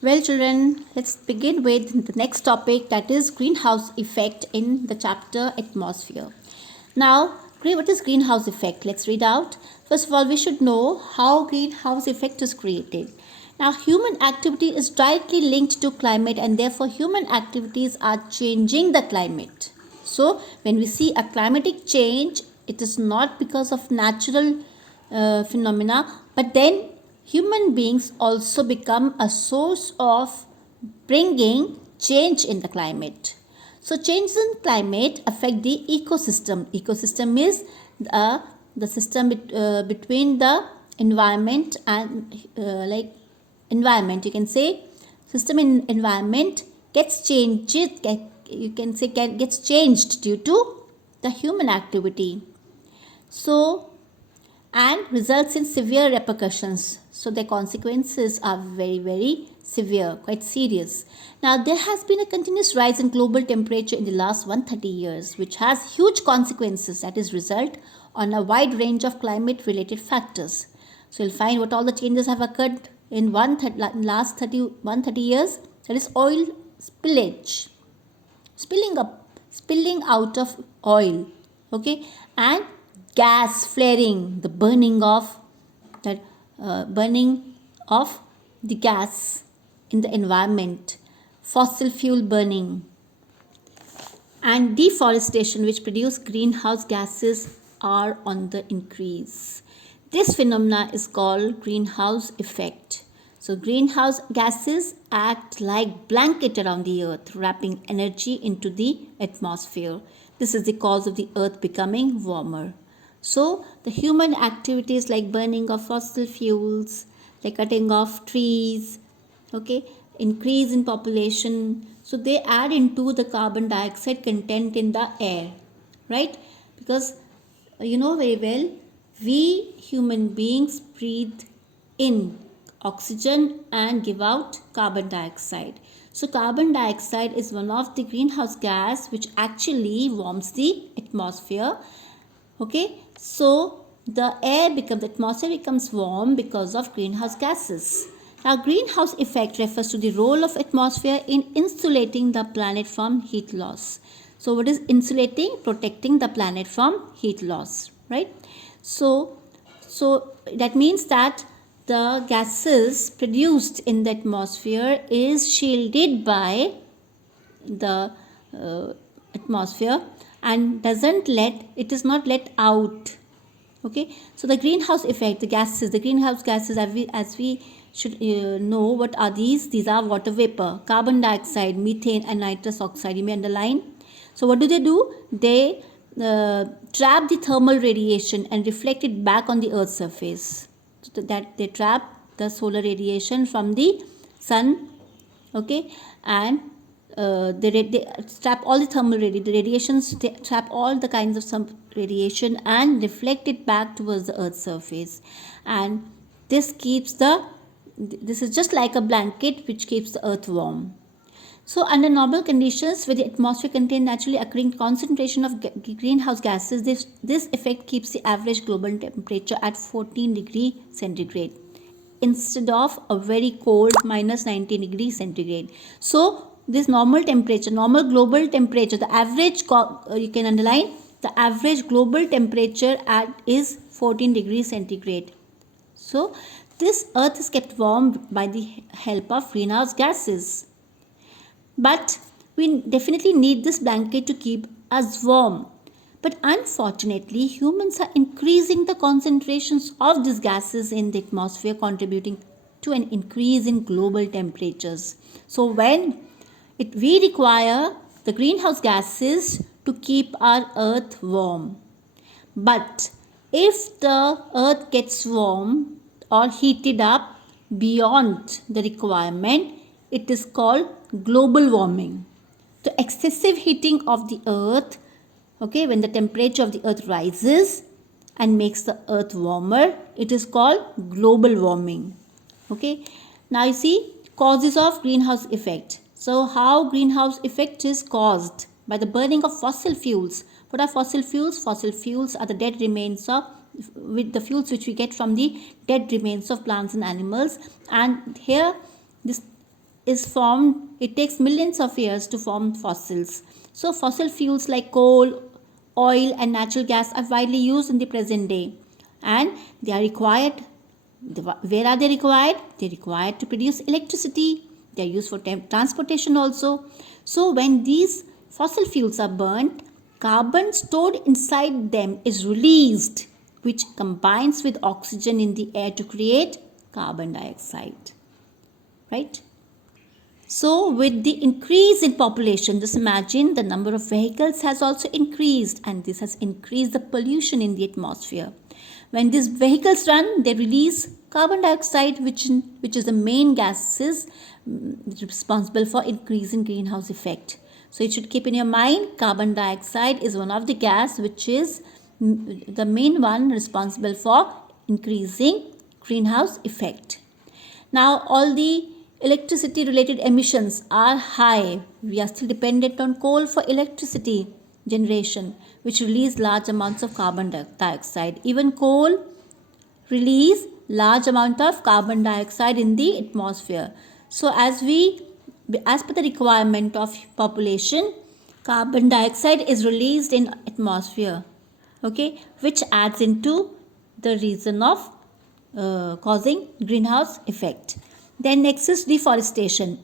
Well, children, let's begin with the next topic, that is greenhouse effect in the chapter atmosphere. Now, what is greenhouse effect? Let's read out. First of all, we should know how greenhouse effect is created. Now, human activity is directly linked to climate, and therefore human activities are changing the climate. So, when we see a climatic change, it is not because of natural phenomena, but then human beings also become a source of bringing change in the climate. So changes in climate affect the ecosystem. Ecosystem is the system between the environment and environment. You can say system in environment gets changed. You can say gets changed due to the human activity. So and results in severe repercussions. So the consequences are very, very severe, quite serious. Now, there has been a continuous rise in global temperature in the last 130 years, which has huge consequences, that is, result on a wide range of climate related factors. So, you'll find what all the changes have occurred in last 130 years. That is oil spillage, spilling out of oil, okay, and gas flaring, the that burning of the gas in the environment, fossil fuel burning, and deforestation, which produce greenhouse gases, are on the increase. This phenomena is called greenhouse effect. So greenhouse gases act like blanket around the earth, wrapping energy into the atmosphere. This is the cause of the earth becoming warmer. So the human activities like burning of fossil fuels, like cutting off trees, okay, increase in population, so they add into the carbon dioxide content in the air, right? Because you know very well, we human beings breathe in oxygen and give out carbon dioxide. So carbon dioxide is one of the greenhouse gas which actually warms the atmosphere. Okay, so the atmosphere becomes warm because of greenhouse gases. Now, greenhouse effect refers to the role of atmosphere in insulating the planet from heat loss. So, what is insulating? Protecting the planet from heat loss, right? So that means that the gases produced in the atmosphere is shielded by the atmosphere and it is not let out. Okay, so the greenhouse effect, the greenhouse gases, as we should know what are these are water vapor, carbon dioxide, methane and nitrous oxide. You may underline. So what do? They trap the thermal radiation and reflect it back on the earth's surface, so that they trap the solar radiation from the sun, okay, and they trap all the thermal radiations, they trap all the kinds of some radiation and reflect it back towards the earth's surface, and this is just like a blanket which keeps the earth warm. So under normal conditions where the atmosphere contains naturally occurring concentration of greenhouse gases, this effect keeps the average global temperature at 14 degree centigrade instead of a very cold minus 19 degrees centigrade. So this normal global temperature, the average, you can underline, the average global temperature is 14 degrees centigrade. So this earth is kept warm by the help of greenhouse gases. But we definitely need this blanket to keep us warm. But unfortunately, humans are increasing the concentrations of these gases in the atmosphere, contributing to an increase in global temperatures. So we require the greenhouse gases to keep our earth warm. But if the earth gets warm or heated up beyond the requirement, it is called global warming. The excessive heating of the earth, okay, when the temperature of the earth rises and makes the earth warmer, it is called global warming. Okay, now you see causes of greenhouse effect. So how greenhouse effect is caused? By the burning of fossil fuels. What are fossil fuels? Fossil fuels are the dead remains of with the fuels which we get from the dead remains of plants and animals, and here this is formed, it takes millions of years to form fossils. So fossil fuels like coal, oil and natural gas are widely used in the present day, and they are required. Where are they required? They are required to produce electricity. They are used for transportation also. So when these fossil fuels are burnt, carbon stored inside them is released, which combines with oxygen in the air to create carbon dioxide. Right? So with the increase in population, just imagine the number of vehicles has also increased, and this has increased the pollution in the atmosphere. When these vehicles run, they release carbon dioxide, which is the main gases responsible for increasing greenhouse effect. So you should keep in your mind, carbon dioxide is one of the gas which is the main one responsible for increasing greenhouse effect. Now all the electricity related emissions are high. We are still dependent on coal for electricity generation, which release large amounts of carbon dioxide. Even coal release large amount of carbon dioxide in the atmosphere. So as per the requirement of population, carbon dioxide is released in atmosphere, okay, which adds into the reason of causing greenhouse effect. Then next is deforestation.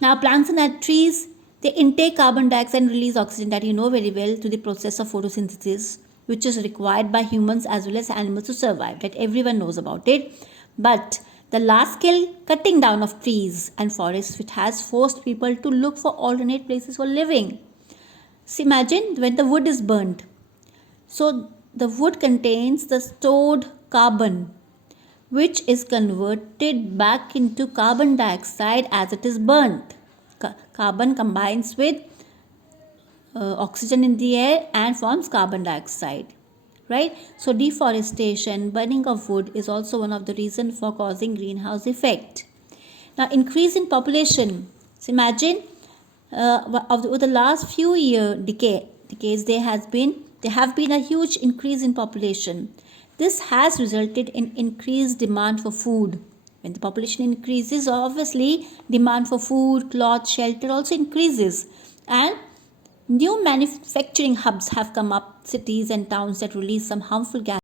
Now plants and trees, they intake carbon dioxide and release oxygen, that you know very well, to the process of photosynthesis, which is required by humans as well as animals to survive. That everyone knows about it. But the large scale cutting down of trees and forests, which has forced people to look for alternate places for living. So imagine when the wood is burnt. So the wood contains the stored carbon, which is converted back into carbon dioxide as it is burnt. Carbon combines with oxygen in the air and forms carbon dioxide, right? So deforestation, burning of wood, is also one of the reasons for causing greenhouse effect. Now increase in population. So imagine over the last few decades there have been a huge increase in population. This has resulted in increased demand for food. When the population increases, obviously demand for food, cloth, shelter also increases, and new manufacturing hubs have come up, cities and towns that release some harmful gases